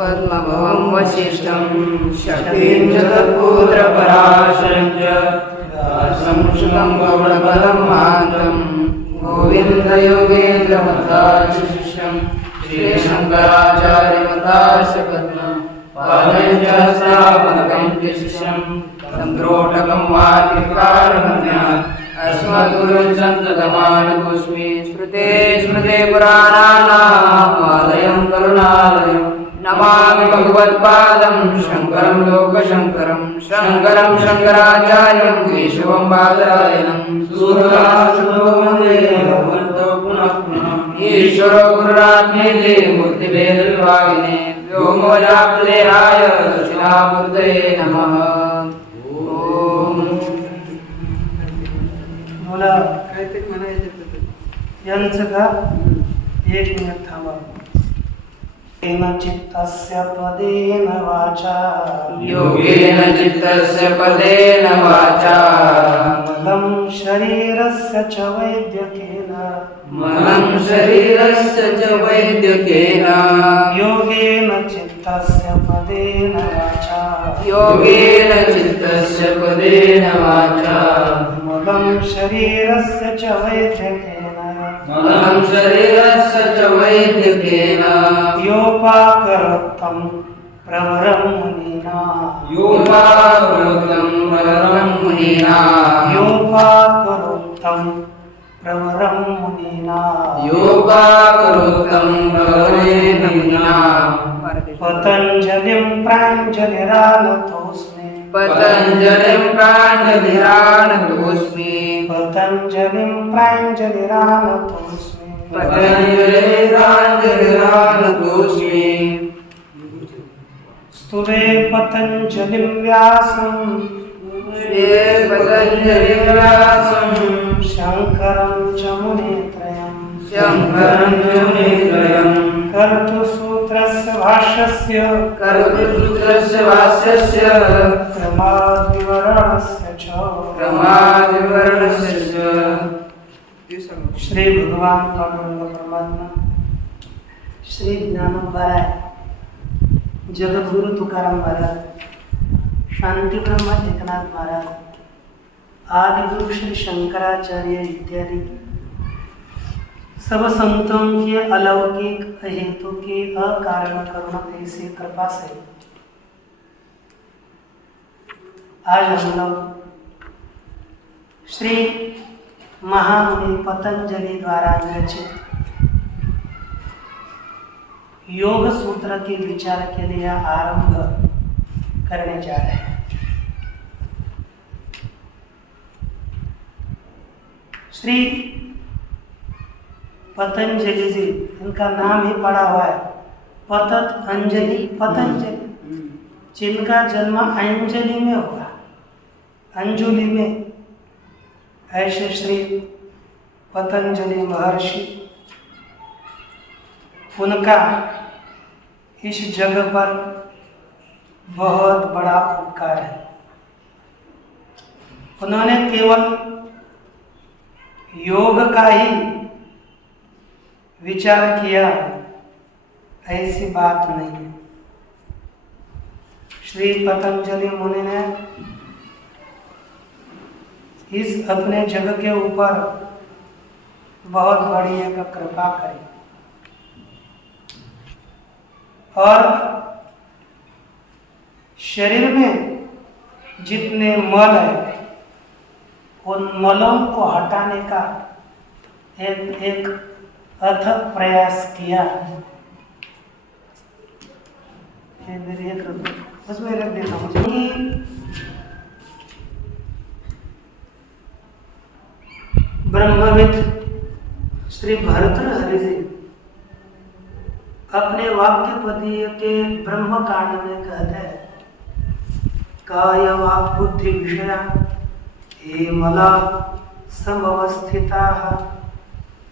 पद्मभवं वसिष्ठं शक्तिं च तत्पुत्रपराशरं च व्यासं शुकं गौडपदं महान्तं गोविन्दयोगेन्द्रमताशिष्यं श्रीशङ्कराचार्यमतास्य पद्मं पादं च स्थापनकं च शिष्यं तन्त्रोटकं वाक्यकारमन्यात् अस्मद्गुरुं सन्ततमानतोऽस्मि। स्मृते स्मृते पुराणानामालयं करुणालयं नमामि भगवत्पादं शङ्करं लोकशङ्करं शङ्करं शङ्कराचार्यं केशवं बादरायणं ईश्वरो गुरुरात्मेति मूर्तिभेदविभागिने व्योमवद्व्याप्तदेहाय दक्षिणामूर्तये नमः। बोला काहीतरी म्हणायचं यांचं का एक मिनिट थांबा. येन चित्तस्य पदेन वाचा योगेन चित्तस्य पदेन वाचा मलं शरीरस्य च वैद्यकेन मलं शरीरस्य च वैद्यकेन योगेन चित्तस्य पदेन वाचा योगेन चित्तस्य पदेन वाचा मलं शरीरस्य च वैद्यकेन मलं शरीरस्य च वैद्यकेन योपाकरोत्तं प्रवरं मुनिना योपाकरोत्तं प्रवरं मुनिना योपाकरोत्तं प्रवरं मुनिना योपाकरोत्तं प्रवरेण मुनिना पतञ्जलिं प्राञ्जलिरानतोऽस्मि पतञ्जलिं प्राञ्जलिरानतोऽस्मि पतञ्जलिं प्राञ्जलिरानतोऽस्मि पतञ्जलिरानतोऽस्मि स्तुवे पतञ्जलिं व्यासं पतञ्जलिं व्यासं शङ्करं च मुनित्रयं शङ्करं च मुनित्रयं कर्तुसूत्रस्य भाष्यस्य कर्तृसूत्रस्य भाष्यस्य क्रमाद्विवरणस्य च क्रमाद्विवरणस्य च। श्री भगवान पांडुरंग परमात्मा श्री ज्ञानोबराय जगद्गुरु तुकाराम महाराज शांति ब्रह्म एकनाथ महाराज आदि गुरु श्री शंकराचार्य इत्यादि सब संतों के अलौकिक हेतु के अकारण करुणा ऐसी कृपा से आज हम लोग श्री महामुनि पतंजलि द्वारा विरचित योग सूत्र के विचार के लिए आरंभ करने जा रहे हैं। श्री पतंजलि जी, इनका नाम ही पड़ा हुआ है पतत अंजलि पतंजलि, जिनका जन्म अंजलि में हुआ, अंजुलि में। ऐसे श्री पतंजलि महर्षि, उनका इस जग पर बहुत बड़ा उपकार है। उन्होंने केवल योग का ही विचार किया ऐसी बात नहीं है। श्री पतंजलि मुनि ने इस अपने जग के ऊपर बहुत बड़ी एक कृपा करी और शरीर में जितने मल है उन मलों को हटाने का एक अथक प्रयास किया। उसमें रख देता हूँ। ब्रह्मविद श्री भर्तृहरि जी अपने वाक्यपदीय के ब्रह्म कांड में कहते हैं, काय वाक् बुद्धि विषया हे मला समवस्थिता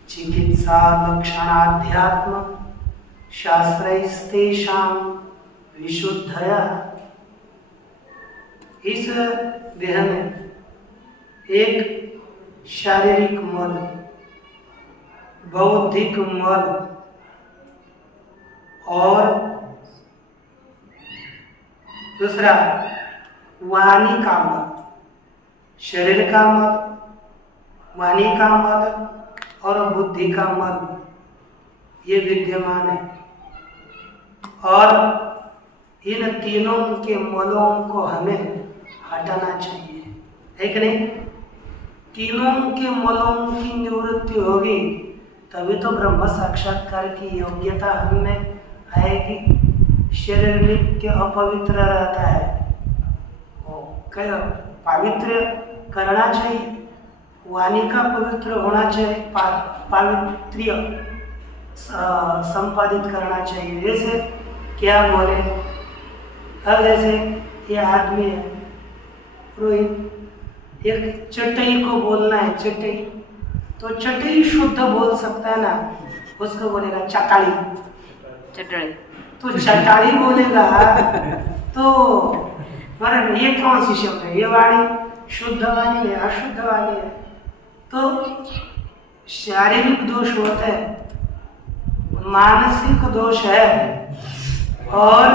चिकित्सा लक्षणाध्यात्म शास्त्रैस्तेषां विशुद्धया। इस देह में एक शारीरिक मल, बौद्धिक मल और दूसरा वाणी का मद, शरीर का मद, वाणी का मद और बुद्धि का मद, ये विद्यमान है। और इन तीनों के मलों को हमें हटाना चाहिए, है कि नहीं? तीनों के मलों की निवृत्ति होगी तभी तो ब्रह्म साक्षात्कार की योग्यता हमें आएगी। शरीर नित्य अपवित्र रहता है, पवित्र करना चाहिए, वाणी का पवित्र होना चाहिए, पावित्र्य संपादित करना चाहिए। जैसे क्या बोले, अब जैसे ये आदमी है रोहित, एक चटई को बोलना है, चटई, तो चटई शुद्ध बोल सकता है ना, उसको बोलेगा चटाई, चटड़ी। तो चटाई बोलेगा तो मतलब ये कौन सी शब्द है? ये वाणी शुद्ध वाणी है, अशुद्ध वाणी है। तो शारीरिक दोष होता है, मानसिक दोष है और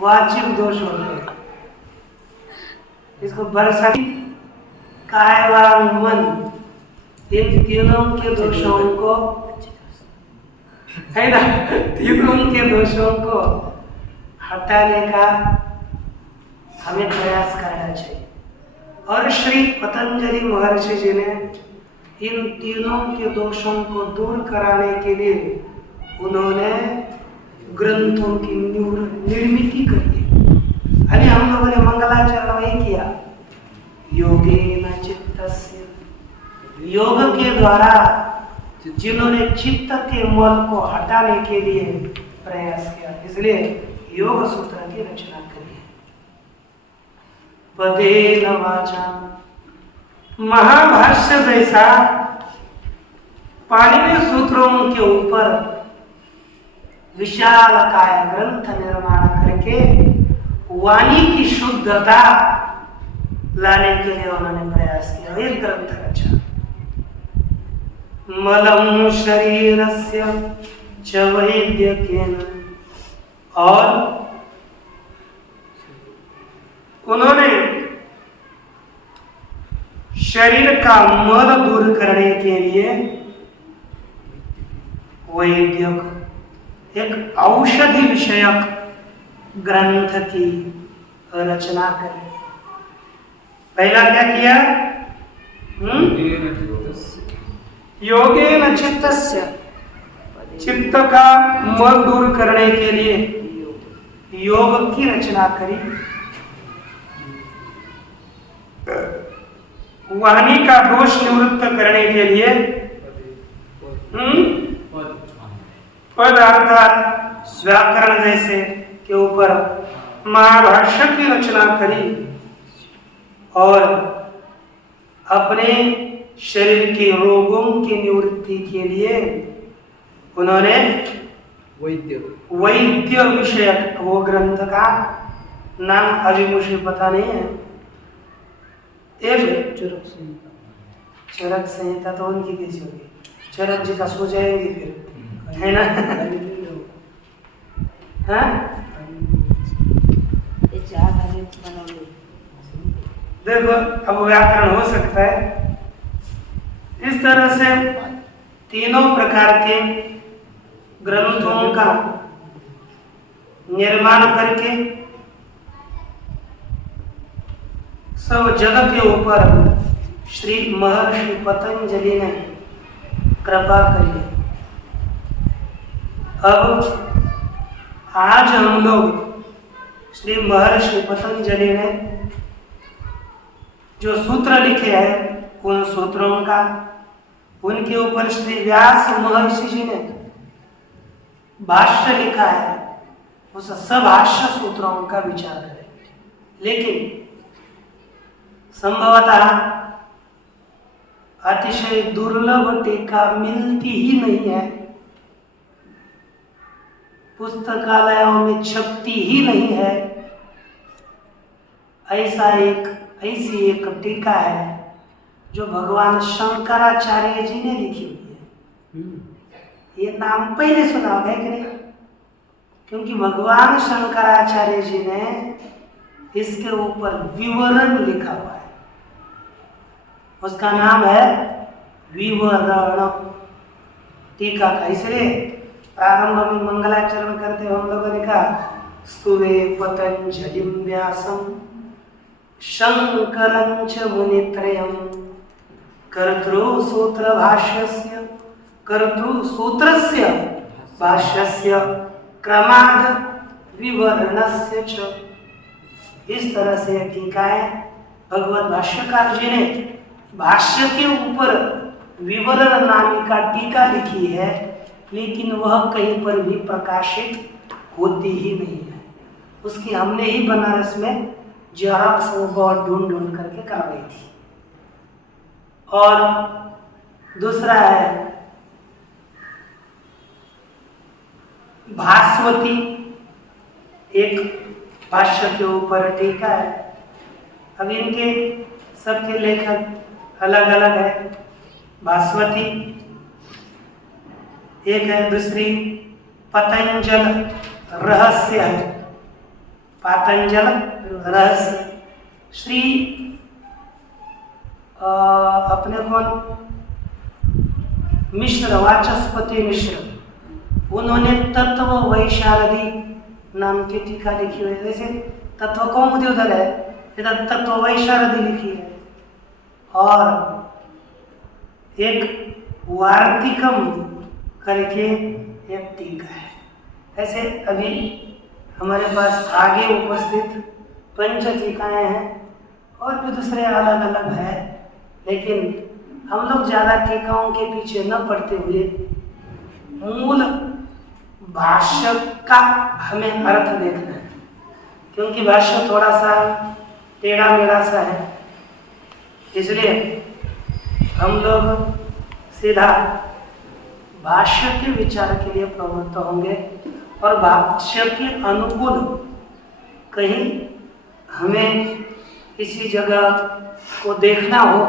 वाचिक दोष होते हैं। इसको बरसा काय वांग मन, इन तीनों के दोषों को, है ना, तीनों के दोषों को हटाने का हमें प्रयास करना चाहिए। और श्री पतंजलि महर्षि जी ने इन तीनों के दोषों को दूर कराने के लिए उन्होंने ग्रंथों की निर्मित करी है। अभी हम लोगों ने मंगलाचरण वही किया, योगेन चित्तस्य, योग के द्वारा जिन्होंने चित्त के मल को हटाने के लिए प्रयास किया, इसलिए योग सूत्र की रचना करी है। पदेन वाचा, महाभाष्य जैसा पाणिनि सूत्रों के ऊपर विशाल काय ग्रंथ निर्माण करके वाणी की शुद्धता लाने के लिए उन्होंने प्रयास किया, एक ग्रंथ रचा। मलम शरीरस्य च वैद्यकेन, और उन्होंने शरीर का मल दूर करने के लिए वैद्यक, एक औषधि विषयक ग्रंथ की रचना करें। पहला क्या किया? योगेन चित्तस्य, चित्त का मल दूर करने के लिए योग की रचना करी। वाणी का दोष निवृत्त करने के लिए पद अर्थात व्याकरण जैसे के ऊपर महाभाष्य की रचना करी। और अपने शरीर के रोगों की निवृत्ति के लिए उन्होंने वैद्य विषयक वो ग्रंथ का नाम अभी मुझे पता नहीं है, एक चरक संहिता तो उनकी कैसी होगी, चरक जी का सो जाएंगे फिर, है ना? हाँ? देखो अब व्याकरण हो सकता है। इस तरह से तीनों प्रकार के ग्रंथों का निर्माण करके सब जगत के ऊपर श्री महर्षि पतंजलि ने कृपा करी। अब आज हम लोग श्री महर्षि पतंजलि ने जो सूत्र लिखे हैं उन सूत्रों का, उनके ऊपर श्री व्यास महर्षि जी ने भाष्य लिखा है, उस सब भाष्य सूत्रों का विचार करें। लेकिन संभवतः अतिशय दुर्लभ टीका मिलती ही नहीं है, पुस्तकालयों में छपती ही नहीं है। ऐसी एक टीका है जो भगवान शंकराचार्य जी ने लिखी हुई है। ये नाम पहले सुना है कि नहीं? क्योंकि भगवान शंकराचार्य जी ने इसके ऊपर विवरण लिखा हुआ है, उसका नाम है विवरण टीका का। इसलिए प्रारंभ में मंगलाचरण करते हम लोगों ने कहा स्तुवे पतंजलिं व्यासं शंकरं च मुनित्रयं कर्तृसूत्रस्य भाष्यस्य क्रमाद् विवरणस्य च। इस तरह से टीका है, भगवत भाष्यकार जी ने भाष्य के ऊपर विवरण नामिका टीका लिखी है, लेकिन वह कहीं पर भी प्रकाशित होती ही नहीं है। उसकी हमने ही बनारस में जेरॉक्स बहुत ढूंढ करके करवाई थी। और दूसरा है भास्वती, एक भाष्य के ऊपर टीका है। अब इनके सबके लेखक अलग अलग है। भास्वती एक है, दूसरी पतंजल रहस्य है, पतंजल रहस्य। श्री अपने कौन मिश्र, वाचस्पति मिश्र, उन्होंने तत्व वैशारदी नाम की टीका लिखी हुई है। जैसे तत्व कौमुदी उधर है, इधर तत्व वैशारदी लिखी है। और एक वार्तिकम करके एक टीका है। ऐसे अभी हमारे पास आगे उपस्थित पंच टीकाएं हैं और भी दूसरे अलग अलग है, लेकिन हम लोग ज़्यादा टीकाओं के पीछे न पड़ते हुए मूल भाष्य का हमें अर्थ देखना है, क्योंकि भाष्य थोड़ा सा टेढ़ा मेढ़ा सा है। इसलिए हम लोग सीधा भाष्य के विचार के लिए प्रवृत्त होंगे और भाष्य के अनुकूल कहीं हमें किसी जगह को देखना हो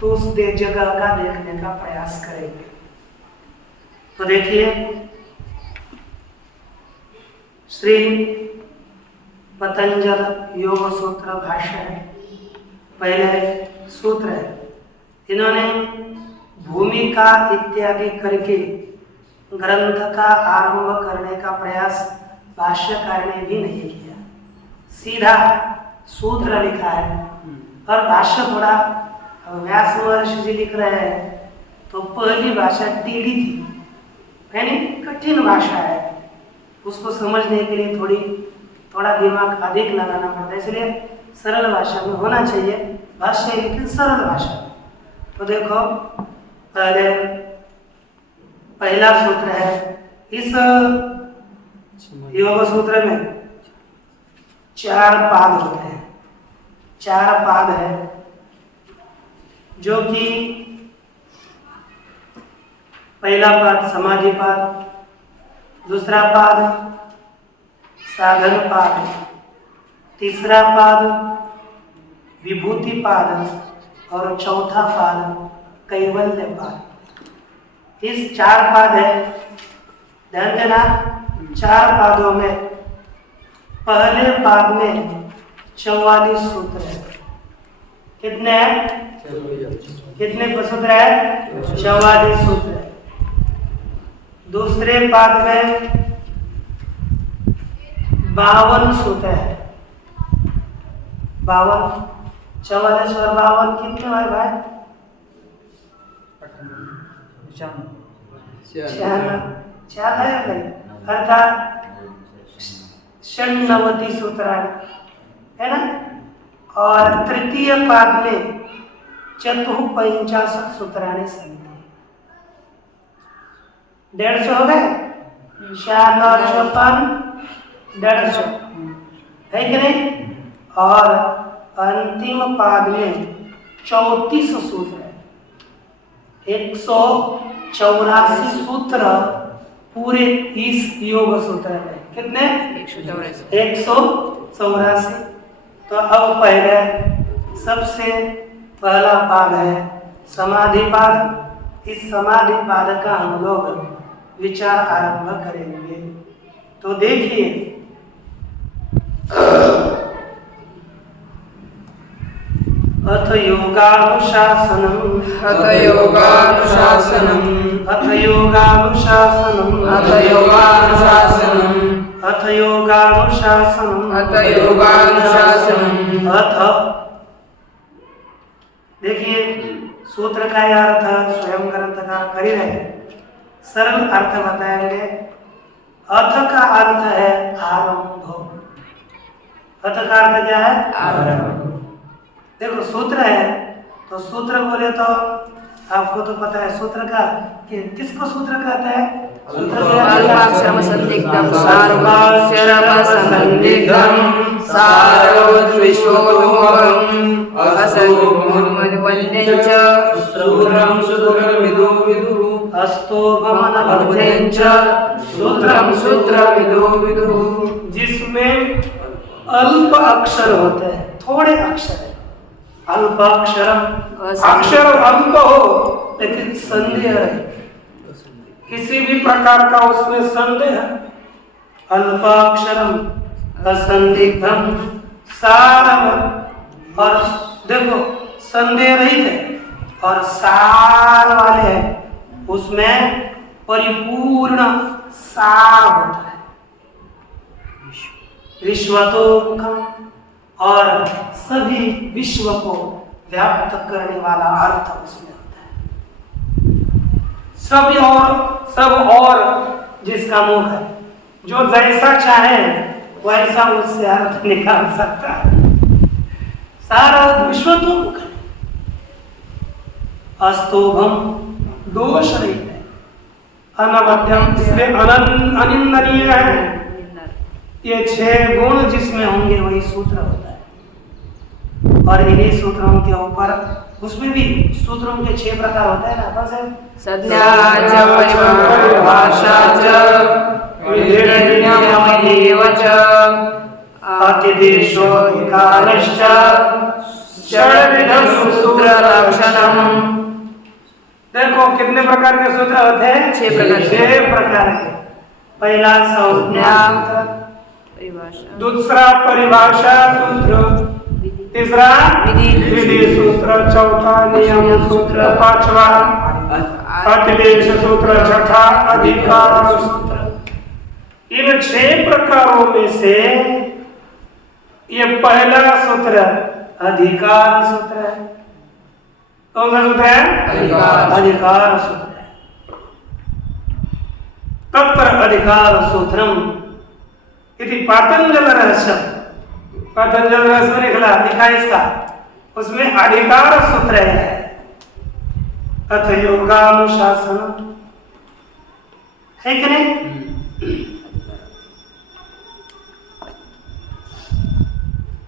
तो उस जगह का देखने का प्रयास करेंगे। तो देखिए, श्री पतंजल योग सूत्र भाष्य है। पहले सूत्र है, इन्होंने भूमिका इत्यादि करके ग्रंथ का आरंभ करने का प्रयास भाष्यकार ने भी नहीं किया, सीधा सूत्र लिखा है। और भाष्य थोड़ा व्यास महर्षि जी लिख रहे हैं तो पहली भाषा टेढ़ी थी, यानी कठिन भाषा है, उसको समझने के लिए थोड़ा दिमाग अधिक लगाना पड़ता है। इसलिए सरल भाषा में होना चाहिए भाष्य, लेकिन सरल भाषा में। तो देखो, पहला सूत्र है, इस योग सूत्र में 4 पाद होते हैं। 4 पाद है, जो कि पहला पाद समाधि पाद, दूसरा पाद साधन पाद, तीसरा पाद विभूति पाद और चौथा पाद कैवल्य पाद। इस 4 पाद है, ध्यान देना। 4 पादों में पहले पाद में 44 सूत्र है। कितने हैं? कितने सूत्र है? 44 सूत्र है। दूसरे पाद में 52 सूत्र है। 52, 44 और 52 कितने हुए भाई? 96 अर्थात 96 सूत्र है ना। और तृतीय पाद में 450 सूत्राणी संधि। 150 हो गए, 4 150 है कि नहीं। और अंतिम पाद में 34 सूत्र है। 184 सूत्र पूरे इस योग सूत्र में। कितने? 184। तो अब पहले सबसे पहला पाद है समाधि पाद। इस समाधि पाद का हम लोग विचार आरंभ करेंगे। तो देखिए अथ योगानुशासनम अथ योगानुशासनम अथ योगानुशासनम अथ योगानुशासनम अथ योगानुशासनम अथ योगानुशासनम अथ देखिए सूत्र का यह अर्थ स्वयं ग्रंथकार कर ही रहे, सरल अर्थ बताएंगे। अथ का अर्थ है आरंभ। अथ का अर्थ क्या है? आरंभ। देखो सूत्र है तो सूत्र बोले तो आपको तो पता है सूत्र का कि किसको सूत्र कहते हैं? अल्पाक्षरम संदिग्धम सार्वाक्षरम संदिग्धम सारोद विश्वोत्तमम् असंगमनवल्यञ्च सूत्रम सूत्रमिदो विदुः अस्तोभमनवल्यञ्च सूत्रम सूत्रमिदो विदुः। जिसमें अल्प अक्षर होते हैं, थोड़े अक्षर है। अल्प अक्षर अल्प हो लेकिन संदेह है, किसी भी प्रकार का उसमें संदेह। अल्पाक्षरम असंदिग्धम सारवत्, और देखो संदेह रहित है और सार वाले हैं, उसमें परिपूर्ण सार होता है। विश्वतोमुखम, और सभी विश्व को व्याप्त करने वाला अर्थ उसमें होता है। सब और जिसका मुख है, जो जैसा चाहे वैसा उससे अर्थ निकाल सकता है। सारा विश्व तो मुख है। अस्तोभम, दोष रहित है। अनवद्यम, इसलिए अनिंदनीय है। ये 6 गुण जिसमें होंगे वही सूत्र होता है। और इन्हीं सूत्रों के ऊपर, उसमें भी सूत्रों के 6 प्रकार होते हैं ना, कौन से? संज्ञा च परिभाषा च विधिर्नियमैव च अतिदेशो विकारश्च षड्विधं सूत्रलक्षणम्। देखो कितने प्रकार के सूत्र होते हैं? 6 प्रकार के। पहला संज्ञा, दूसरा परिभाषा सूत्र, तीसरा विधि सूत्र, चौथा नियम सूत्र, पांचवा अतिदेश सूत्र, छठा अधिकार सूत्र। इन 6 प्रकारों में से ये पहला सूत्र अधिकार सूत्र है। कौन सा सूत्र है? अधिकार सूत्र है। तत्र अधिकार सूत्रम इति पातंजल रहस्यम। पतंजल रहस्य में लिखा इसका, उसमें अधिकार सूत्र है। अथ योगानुशासन है कि नहीं?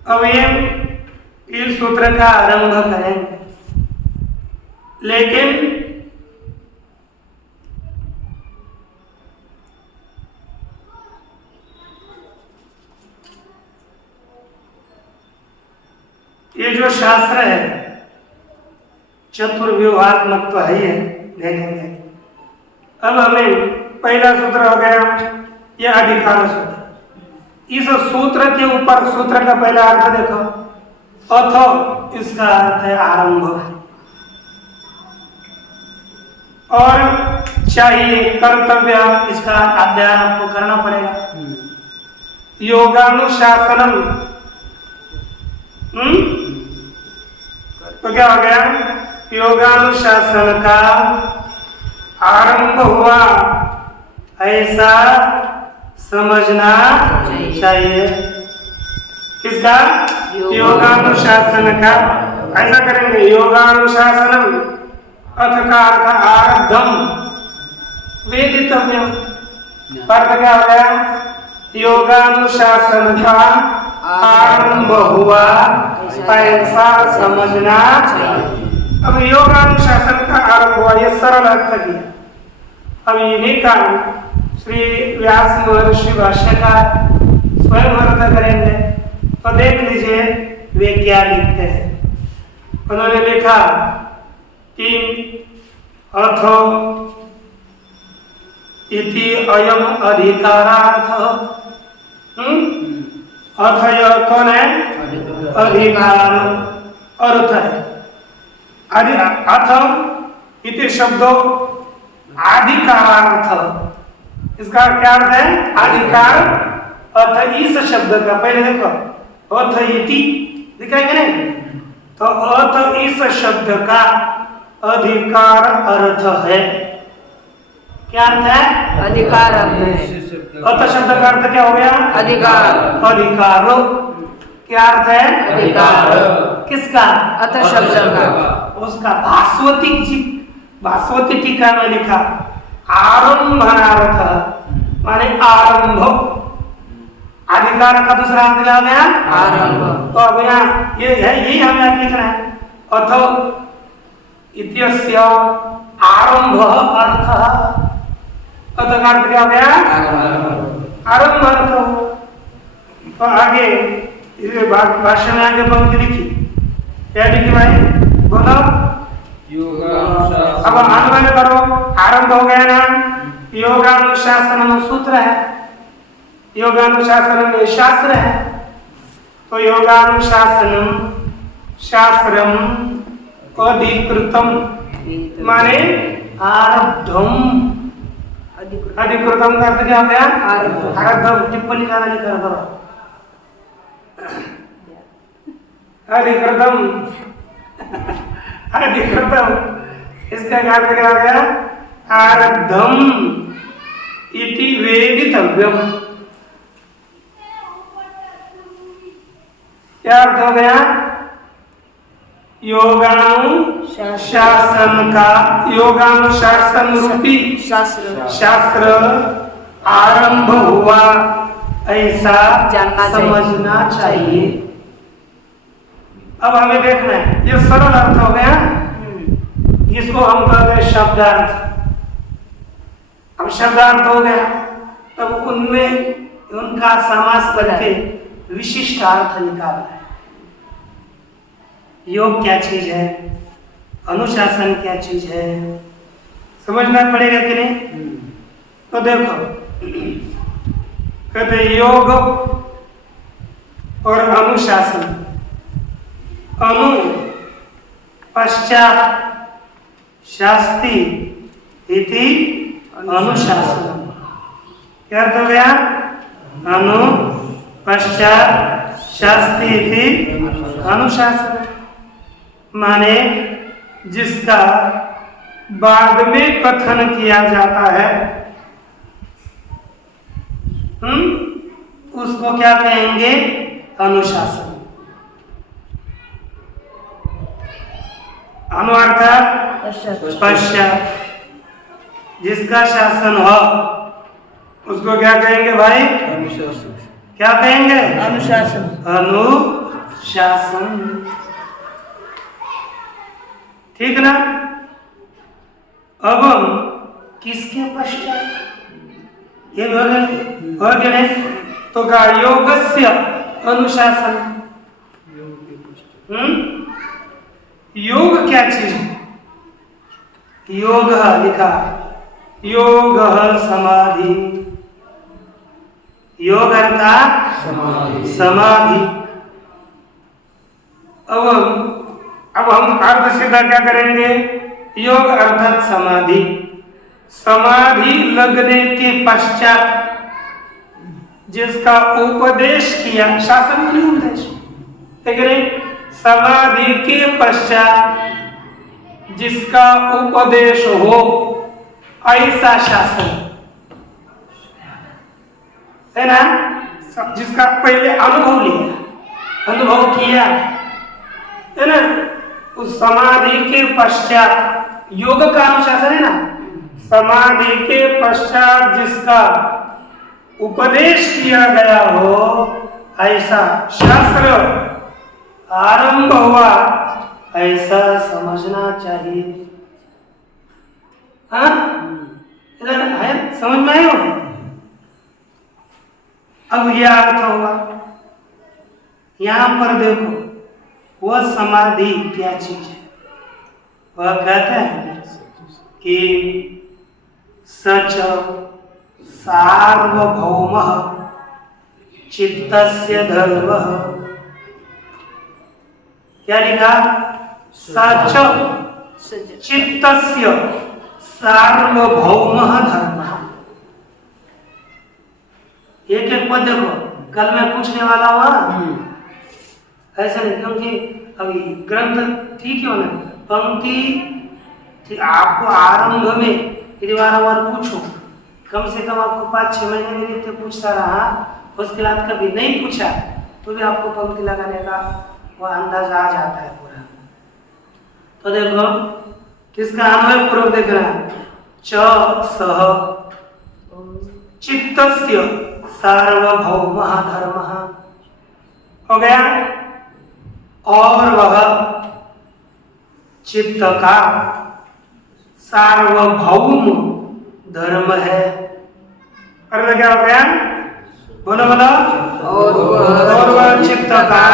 अब ये इस सूत्र का आरंभ करेंगे, लेकिन ये जो शास्त्र है चतुर्व्यूहात्मक तो है ही है, देखेंगे। अब हमें पहला सूत्र हो गया यह अधिकार सूत्र। इस सूत्र के ऊपर सूत्र का पहला अर्थ देखो, अथ इसका अर्थ है आरंभ, और चाहिए कर्तव्य, इसका अध्ययन आपको करना पड़ेगा। योगानुशासनम, तो क्या हो गया? योगानुशासन का आरंभ हुआ ऐसा समझना चाहिए। किसका? योगानुशासन का। ऐसा करेंगे, योगानुशासनम अथ का अर्थ आरब्धम वेदितव्यम। अर्थ क्या हो गया? योगानुशासन का आरंभ हुआ ऐसा समझना चाहिए। अब योगानुशासन का आरंभ हुआ, यह सरल अर्थ किया। अब इन्हीं का श्री व्यास महर्षि भाष्यकार स्वयं अर्थ करेंगे। तो देख लीजिए वे क्या लिखते हैं। उन्होंने लिखा कि अथो इति अयम अधिकारार्थ। अर्थ यह कौन है? अधिकार अर्थ है। अथ इति शब्दो अधिकारार्थ, इसका क्या अर्थ है? अधिकार। अथ इस शब्द का, पहले देखो अथ इति दिखाएंगे नहीं, तो अथ इस शब्द का अधिकार अर्थ है। क्या अर्थ है? अधिकार अर्थ है। अथ शब्द का अर्थ क्या हो गया? अधिकार। अधिकार। क्या अर्थ है? अधिकार। किसका? अथ शब्द का। उसका भास्वती टीका में लिखा आरंभनार्थ, माने आरंभ। अधिकार का दूसरा अर्थ क्या हो गया? आरंभ। तो अब यहाँ ये है, यही हमें आज लिखना है। अथ इत्यस्य आरंभ अर्थ। अथ का अर्थ क्या हो गया? आरंभ अर्थ। तो आगे भाष्य में आगे पंक्ति लिखी, क्या लिखी भाई? बोलो। अब अन्वय करो। आरंभ हो गया ना। योगानुशासन सूत्र है, योगानुशासन में शास्त्र है, तो योगानुशासनम शास्त्रम अधिकृतम माने आरब्धम। अधिकृतम का अर्थ क्या हो गया? आरब्धम। टिप्पणी लगाना नहीं कर करो। अधिकृतम अधिकृतम, इसका अर्थ क्या हो गया? आरब्धम इति वेदितव्यम। क्या अर्थ हो गया? योगानुशासन का, योगानुशासन रूपी शास्त्र आरंभ हुआ, ऐसा समझना चाहिए। अब हमें देखना है, ये सरल अर्थ हो गया, इसको हम कहते हैं शब्दार्थ। अब शब्दार्थ हो गया, तब उनमें उनका समास करके विशिष्ट अर्थ निकालना है। योग क्या चीज है, अनुशासन क्या चीज है, समझना पड़ेगा कि नहीं? तो देखो, कहते योग और अनुशासन। अनु पश्चात शास्ति इति अनुशासन। क्या अर्थ हो गया? अनु पश्चात शास्ति इति अनुशासन, माने जिसका बाद में कथन किया जाता है, उसको क्या कहेंगे? अनुशासन। अनु अर्थात पश्चात, जिसका शासन हो उसको क्या कहेंगे भाई? अनुशासन। क्या कहेंगे? अनुशासन। अनुशासन, ठीक ना? अब हम किसके पश्चात ये बोले तो का योगस्य अनुशासन। योग क्या चीज है? योग लिखा, योग समाधि। योग अर्थात समाधि। अब हम अर्थ सीधा क्या करेंगे? योग अर्थात समाधि। समाधि लगने के पश्चात जिसका उपदेश किया, शासन में नहीं उपदेश, लेकिन समाधि के पश्चात जिसका उपदेश हो, ऐसा शासन है ना। जिसका पहले अनुभव लिया, अनुभव किया है ना, उस समाधि के पश्चात योग का अनुशासन है ना। समाधि के पश्चात जिसका उपदेश किया गया हो, ऐसा शास्त्र आरंभ हुआ, ऐसा समझना चाहिए। हाँ, समझ में आए हो? अब यह अर्थ होगा, यहां पर देखो, वह समाधि क्या चीज है? वह कहते हैं कि सच सार्वभौमः चित्तस्य धर्मः। क्या लिखा? सच चित्तस्य सार्वभौमः धर्मः। एक एक पद देखो, कल मैं पूछने वाला हुआ ऐसा नहीं, क्योंकि अभी ग्रंथ ठीक है ना, पंक्ति आपको आरंभ में यदि बार पूछो, कम से कम आपको 5-6 महीने में नित्य पूछता रहा, उसके बाद कभी नहीं पूछा तो भी आपको पंक्ति लगाने का वह अंदाज आ जाता है पूरा। तो देखो किसका अन्वय पूर्वक देख रहा है, च सह चित्तस्य सार्वभौमः धर्मः हो गया, और वह चित्त का सार्वभौम धर्म है। अर्थ क्या हो गया? बोलो बोलो। और वह चित्त का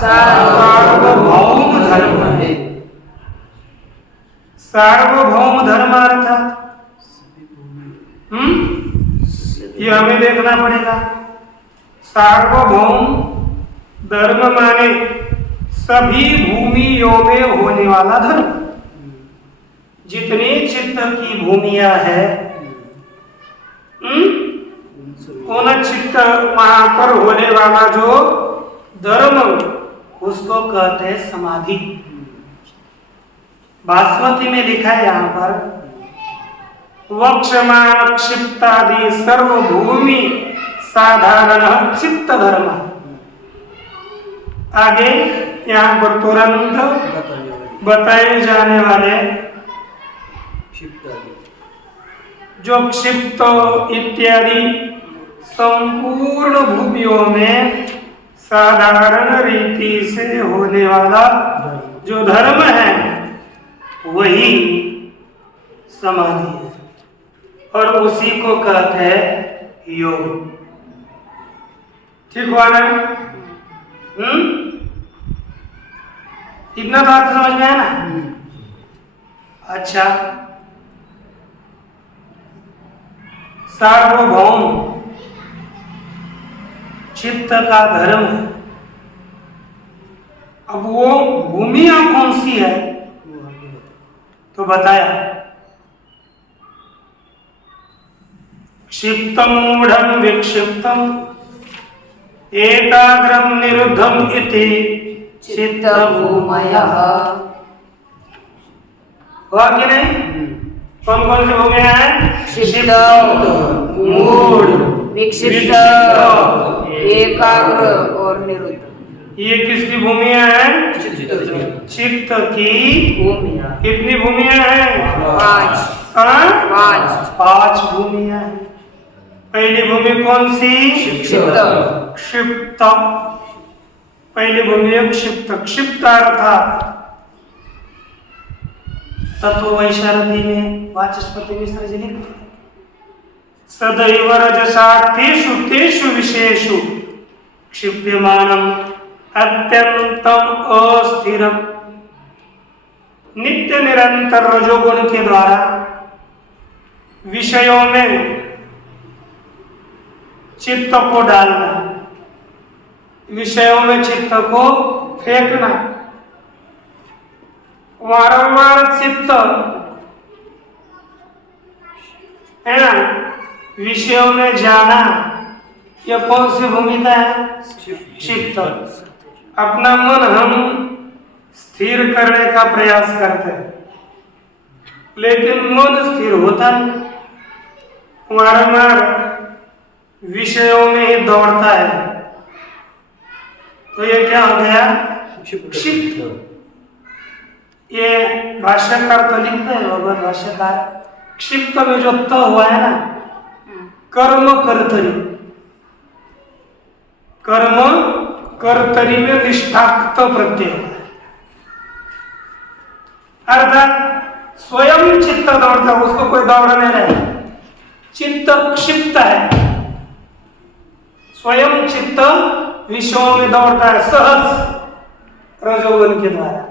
सार्वभौम धर्म है। सार्वभौम धर्म अर्थात ये हमें देखना पड़ेगा। सार्वभौम धर्म माने सभी भूमियों में होने वाला धर्म। जितनी चित्त की भूमियां है उन चित्त वहां पर होने वाला जो धर्म उसको कहते हैं समाधि। बासमती में लिखा है यहाँ पर वक्षमान क्षिप्तादि सर्वभूमि साधारण चित्त धर्म। आगे यहाँ पर तुरंत बताए जाने वाले जो क्षिप्त इत्यादि संपूर्ण भूमियों में साधारण रीति से होने वाला जो धर्म है वही समाधि है, और उसी को कहते हैं योग। ठीक हुआ ना? इतना बात समझ में है ना? अच्छा, सार्वभौम चित्त का धर्म है। अब वो भूमियां कौन सी है तो बताया क्षिप्तम मूढ़म विक्षिप्तम एकाग्रम निरुद्धम इति चित्त भूमयः। हुआ कि नहीं? कौन कौन सी भूमियां हैं? क्षिप्त, मूढ़, विक्षिप्त, एकाग्र और निरुद्ध। ये किसकी भूमियां हैं? चित्त की भूमियां। कितनी भूमियां हैं? 5 भूमियां हैं। पहली भूमि कौन सी? क्षिप्त। पहली भूमि है क्षिप्त। क्षिप्त अर्थात तत्व वैशारदी में वाचस्पति मिश्र जी लिखते हैं सदैव रजसा तेषु तेषु विषयेषु क्षिप्यमानम् अत्यंतम अस्थिरम। नित्य निरंतर रजोगुण के द्वारा विषयों में चित्त को डालना, विषयों में चित्त को फेंकना, वारंवार चित्त है ना विषयों में जाना, यह कौन सी भूमिका है? चित्त। अपना मन हम स्थिर करने का प्रयास करते हैं, लेकिन मन स्थिर होता नहीं, वारंवार विषयों में ही दौड़ता है। तो ये क्या हो गया? क्षिप्त। ये भाष्यकार तो लिखते हैं, भगवत भाष्यकार, क्षिप्त में जो त हुआ है ना, कर्म कर्तरी, कर्म कर्तरी में निष्ठाक्त प्रत्यय है। अर्थात स्वयं चित्त दौड़ता है, उसको कोई दौड़ा नहीं रहा। चित्त क्षिप्त है, स्वयं चित्त विषयों में दौड़ता है सहज रजोगुण के द्वारा,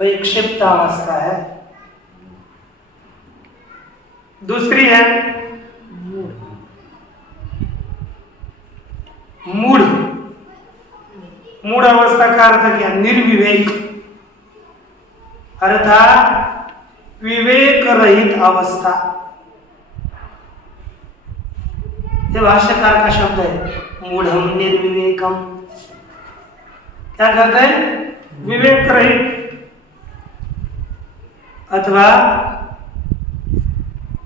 वही क्षिप्त अवस्था है। दूसरी है मूढ़, मूढ़ अवस्था का अर्थ क्या? निर्विवेक, अर्थात विवेक रहित अवस्था। ये भाष्यकार का शब्द है, मूढ़म निर्विवेकम। क्या कहते हैं? विवेक रहित, अथवा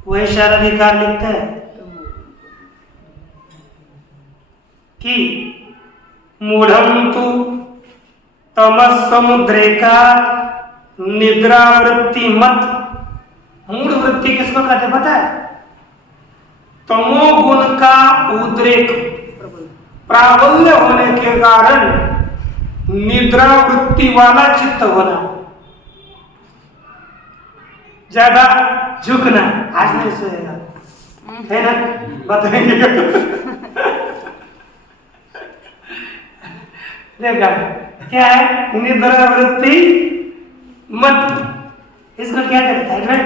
वही शारदिकार लिखते हैं कि मूढ़म तु तमस समुद्रे का निद्रावृत्ति मत। मूढ़ वृत्ति किसको कहते हैं पता है? तमोगुण का उद्रेक, प्राबल्य होने के कारण निद्रावृत्ति वाला चित्त होना, ज्यादा झुकना। आज नहीं सोएगा, है ना? बताएंगे देखा क्या है? निद्रावृत्ति मत। इसको क्या कहते हैं?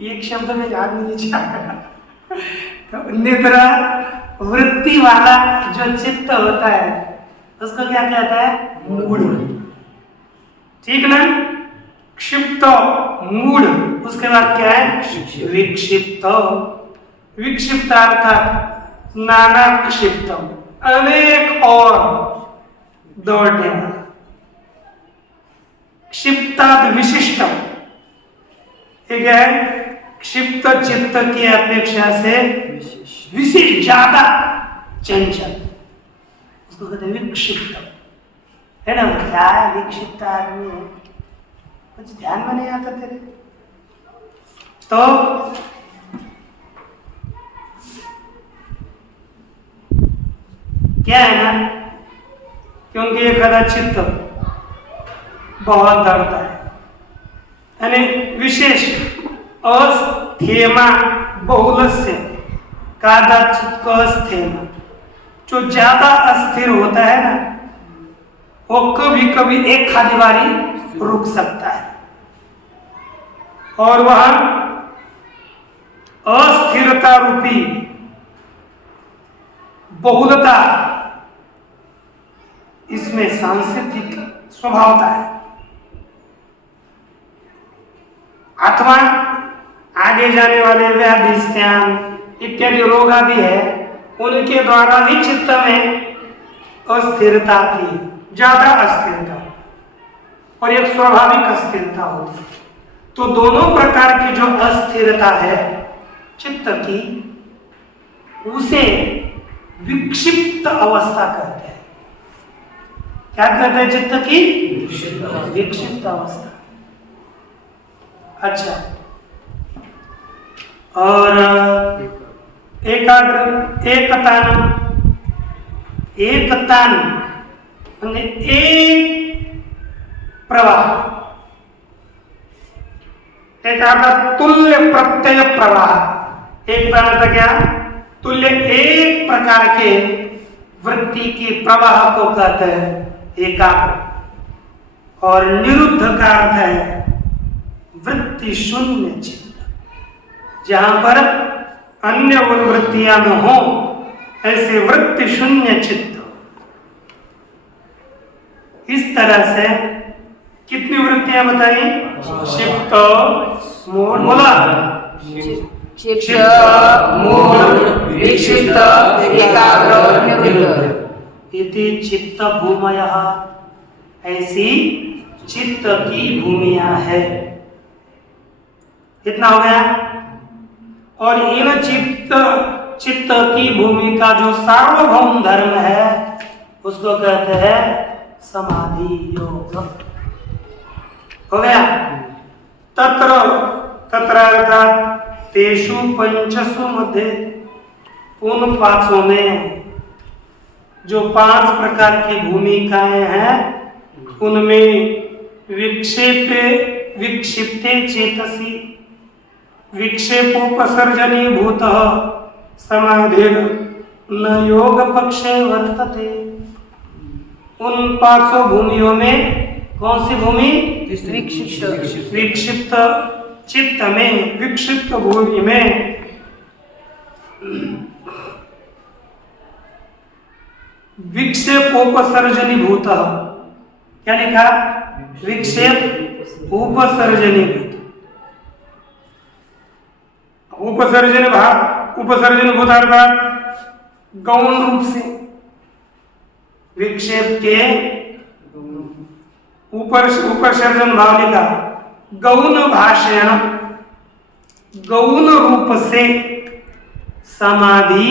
एक शब्द में याद नहीं चाहता। तो निद्रा वृत्ति वाला जो चित्त होता है उसको क्या कहता है? मूढ़। ठीक ना? क्षिप्त, मूढ़, उसके बाद क्या है? विक्षिप्त। विक्षिप्त अर्थात नाना क्षिप्त, अनेक और दौड़ने वाला। क्षिप्ताद विशिष्ट, ठीक है? क्षिप्त चित्त की अपेक्षा से विशिष्ट, ज्यादा चंचल, उसको कहते हैं विक्षिप्त, है ना? क्या है विक्षिप्त आदमी है? कुछ ध्यान में नहीं आता तेरे? तो क्या है ना, क्योंकि एक आधा चित्त बहुत दौड़ता है, यानी विशेष अस्थेमा बहुलस्य कादाचित्कस्थेमा, जो ज्यादा अस्थिर होता है ना, वो कभी कभी एक खाली बारी रुक सकता है, और वह अस्थिरता रूपी बहुलता इसमें सांस्कृतिक स्वभावता है, अथवा आगे जाने वाले व्याधि स्त्यान इत्यादि रोग आदि है, उनके द्वारा भी चित्त में अस्थिरता की, ज्यादा अस्थिरता और एक स्वाभाविक अस्थिरता होती है। तो दोनों प्रकार की जो अस्थिरता है चित्त की, उसे विक्षिप्त अवस्था कहते हैं। क्या कहते हैं? चित्त की विक्षिप्त अवस्था। अच्छा, और एकाग्र, एकतान म्हणजे एक प्रवाह, एकाग्र तुल्य प्रत्यय प्रवाह। एक प्रकार क्या? तुल्य, एक प्रकार के वृत्ति के प्रवाह को कहते हैं एकाग्र। और निरुद्ध का अर्थ है वृत्ति शून्य चित्त, जहां पर अन्य वृत्तियां न हो, ऐसे वृत्ति शून्य चित्त। इस तरह से कितनी वृत्तियां बताई? क्षिप्त, मूढ़, बोला क्षिप्त, मूढ़, विक्षिप्त, एकाग्र, निरुद्ध। इति चित्त भूमयः, ऐसी चित्त की भूमियां है। इतना हो गया। और इन चित्त की भूमि का जो सार्वभौम धर्म है उसको कहते हैं समाधि योग। हो गया। तत्र अर्थात तेषु पंचसु मध्ये, उन पांचों में जो 5 प्रकार की भूमिकाएं हैं, उनमें विक्षिप्ते चेतसी विक्षेपोपसर्जनी भूत समाधिर न योग पक्षे वर्तते। उन 5 भूमियों में कौन सी भूमि? विक्षिप्त चित्त में, विक्षिप्त भूमि में विक्षेपोपसर्जनीभूत। क्या लिखा? विक्षेप उपसर्जनीभूत। उपसर्जनीभूत अर्थात गौण रूप से विक्षेप के उपसर्जन भाव लिखा। गौण भाषण, गौण रूप से समाधि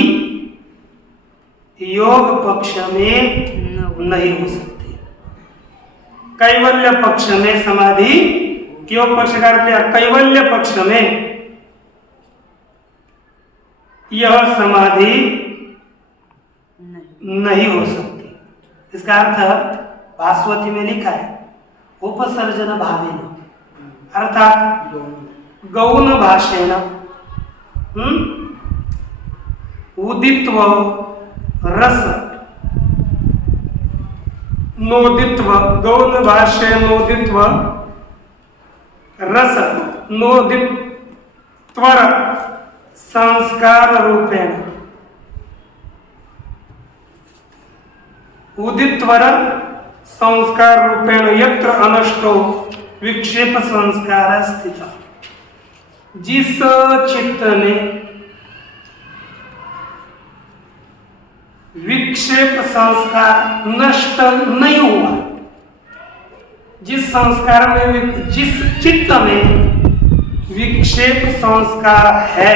योग पक्ष में नहीं हो सकती। कैवल्य पक्ष में समाधि, योग पक्ष का अर्थ लिया कैवल्य पक्ष में यह समाधि नहीं हो सकती। इसका अर्थ भास्वती में लिखा है उपसर्जन भावेन, अर्थात गौण भाषेण उदित्व रस नोदित्व, गौण भाष्य नोदित्व रस नोदित्वर संस्कार रूपेण, उदित्वर संस्कार रूपेण यत्र अनष्टो विक्षेप संस्कार स्थित। जिस चित्त में विक्षेप संस्कार नष्ट नहीं हुआ, जिस संस्कार में, जिस चित्त में विक्षेप संस्कार है,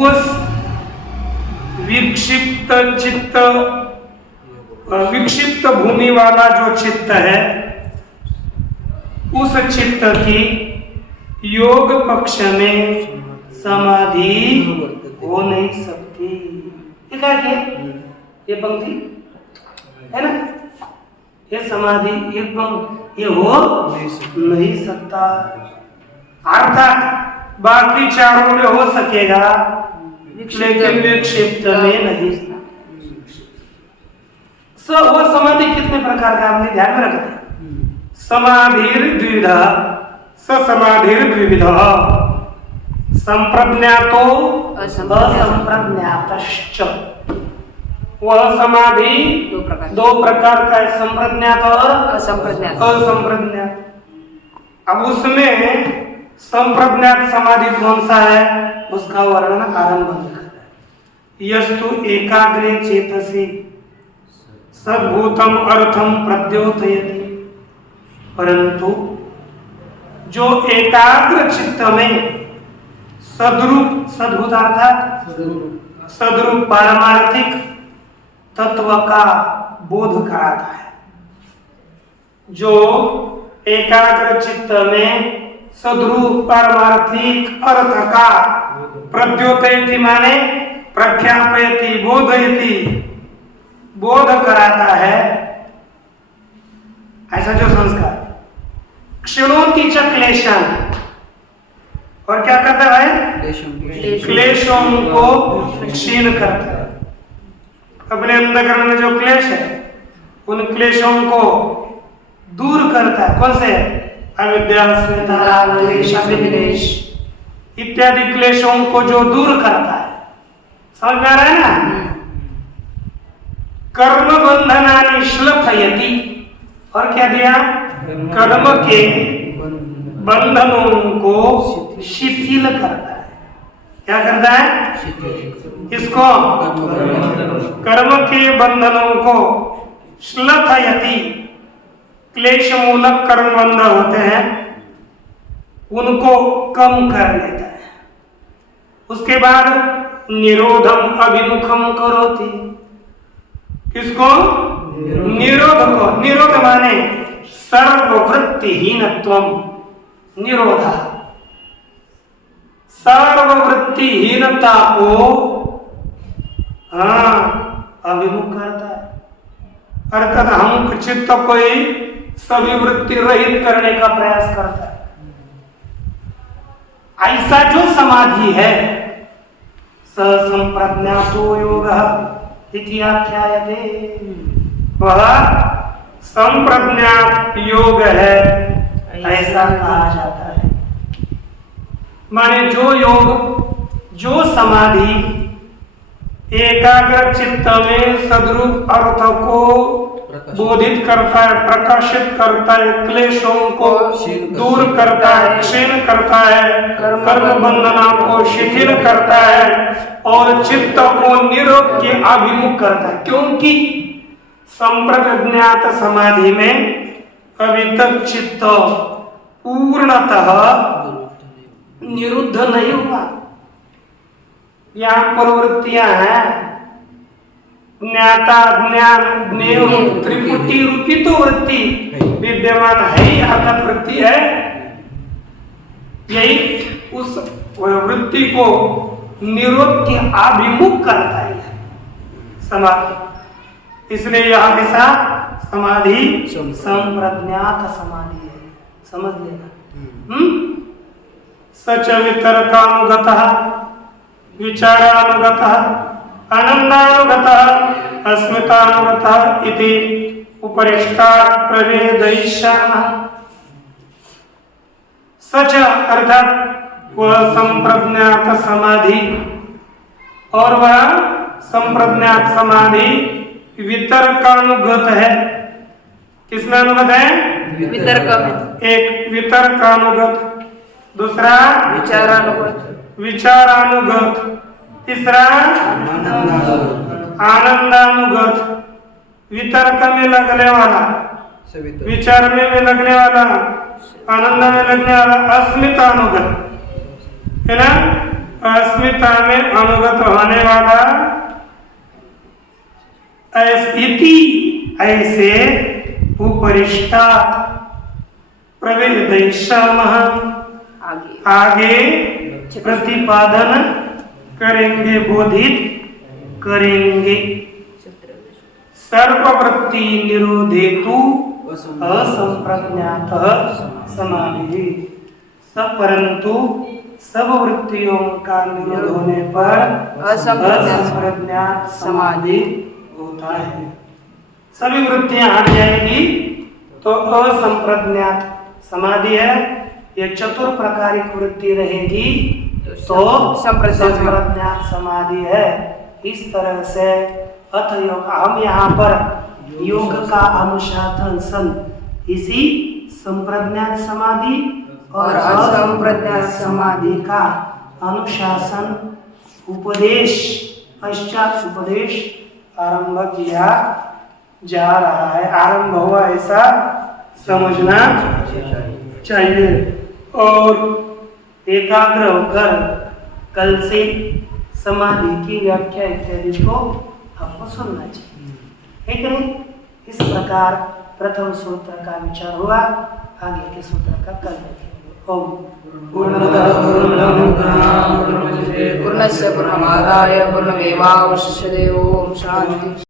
उस विक्षिप्त चित्त, विक्षिप्त भूमि वाला जो चित्त है, उस चित्त की योग पक्ष में समाधि हो नहीं सकती। लिखा है ये पंक्ति है ना, ये समाधि ये हो नहीं सकता। अर्थात बाकी चारों में हो सकेगा लेकिन विक्षिप्त में नहीं। वो समाधि कितने प्रकार का आपने ध्यान में रखा था? समाधिर द्विधा समाधिर द्विविधा, संप्रज्ञातो असंप्रज्ञातश्च। वह समाधि दो प्रकार का है, संप्रज्ञात और असंप्रज्ञात। अब उसमें संप्रज्ञात समाधि कौन सा है उसका वर्णन आरंभ कर रहा है। यस्तु एकाग्रे चेतसि सद्भूतम अर्थम प्रद्योतयति, परंतु जो एकाग्र चित्त में सद्रूप, सद्भूत अर्थात सद्रूप पारमार्थिक तत्व का बोध कराता है, जो एकाग्र चित्त में सद्रूप पारमार्थिक अर्थ का प्रद्योतयति माने प्रख्यापयति बोधयति, बोध कराता है, ऐसा जो संस्कार क्षणोति च क्लेशान, और क्या करता है? क्लेशों को क्षीण करता है। अपने अंतःकरण में जो क्लेश है उन क्लेशों को दूर करता है। कौन से? अविद्या, अस्मिता, द्वेष, अभिनिवेश इत्यादि क्लेशों को जो दूर करता है। समझ में आ रहा है ना? कर्म बंधनानि श्लथयति, और क्या दिया? कर्म के बंधनों को शिथिल करता है। क्या करता है? इसको कर्म के बंधनों को श्लथयति, क्लेश मूलक कर्म बंध होते हैं उनको कम कर लेता है। उसके बाद निरोधम अभिमुखम करोति, किसको? निरोध को। निरोध माने सर्ववृत्तिहीनत्वम निरोध, सर्ववृत्तिहीनता को अभिमुख करता है। अर्थात हम चित्त को ही सभी वृत्ति रहित करने का प्रयास करता है। ऐसा जो समाधि है संप्रज्ञातो योगः इति आख्यायते, वह संप्रज्ञात योग है ऐसा कहा जाता है। माने जो योग, जो समाधि एकाग्र चित्त में सद्रूप अर्थ को बोधित करता है, प्रकाशित करता है, क्लेशों को दूर करता है, क्षीण करता है, कर्म बंधनों को शिथिल करता है और चित्त को निरोग के अभिमुख करता है। क्योंकि संप्रज्ञात समाधि में अभी तक चित्त पूर्णतः निरुद्ध नहीं हुआ। यहाँ प्रवृत्तियां हैं, ज्ञाता ज्ञान ज्ञेय त्रिपुटी रूपी तो वृत्ति विद्यमान है ही, अर्थात वृत्ति है, यही उस वृत्ति को निरोध के अभिमुख करता है समाधि। इसलिए यह ऐसा समाधि संप्रज्ञात समाधि है, समझ लेना। सच वितर्कानुगतः विचारानुगतः आनंदानुगतः अस्मितानुगतः इति उपरिष्टात् प्रवेदयिष्यामः। सच अर्थात वह संप्रज्ञात समाधि, और वह संप्रज्ञात समाधि वितर्कानुगत है। किसमें अनुगत है? वितर्क में। एक वितर्कानुगत, दूसरा विचारानुगत, तीसरा आनंदानुगत। वितर्क में लगने वाला, विचार में लगने वाला, आनंद में लगने वाला अस्मितानुगत है ना। अस्मिता में अनुगत होने वाला ऐसे उपरिष्टा प्रवेदयिष्यामः आगे प्रतिपादन करेंगे, बोधित करेंगे। सर्ववृत्ति निरोधेतु असंप्रज्ञात समाधि। परंतु सब वृत्तियों का निरोध होने पर असंप्रज्ञात समाधि होता है। सभी वृत्तियां हट जाएगी तो असंप्रज्ञात समाधि है। ये चतुर प्रकारिक वृत्ति रहेगी तो संप्रज्ञात समाधि है। इस तरह से अथ योग, हम यहाँ पर योग का अनुशासन इसी संप्रज्ञात समाधि और असंप्रज्ञात समाधि का अनुशासन उपदेश, पश्चात उपदेश आरंभ किया जा रहा है। आरंभ हुआ ऐसा समझना चाहिए और एकाग्र होकर कल से समाधि की व्याख्या इत्यादि को आपको सुनना चाहिए, है कि नहीं। इस प्रकार प्रथम सूत्र का विचार हुआ, आगे के सूत्र का कल देखेंगे। ओम पूर्णमदः पूर्णमिदं पूर्णस्य पूर्णमादाय पूर्णमेवावशिष्यते। ओम शांति।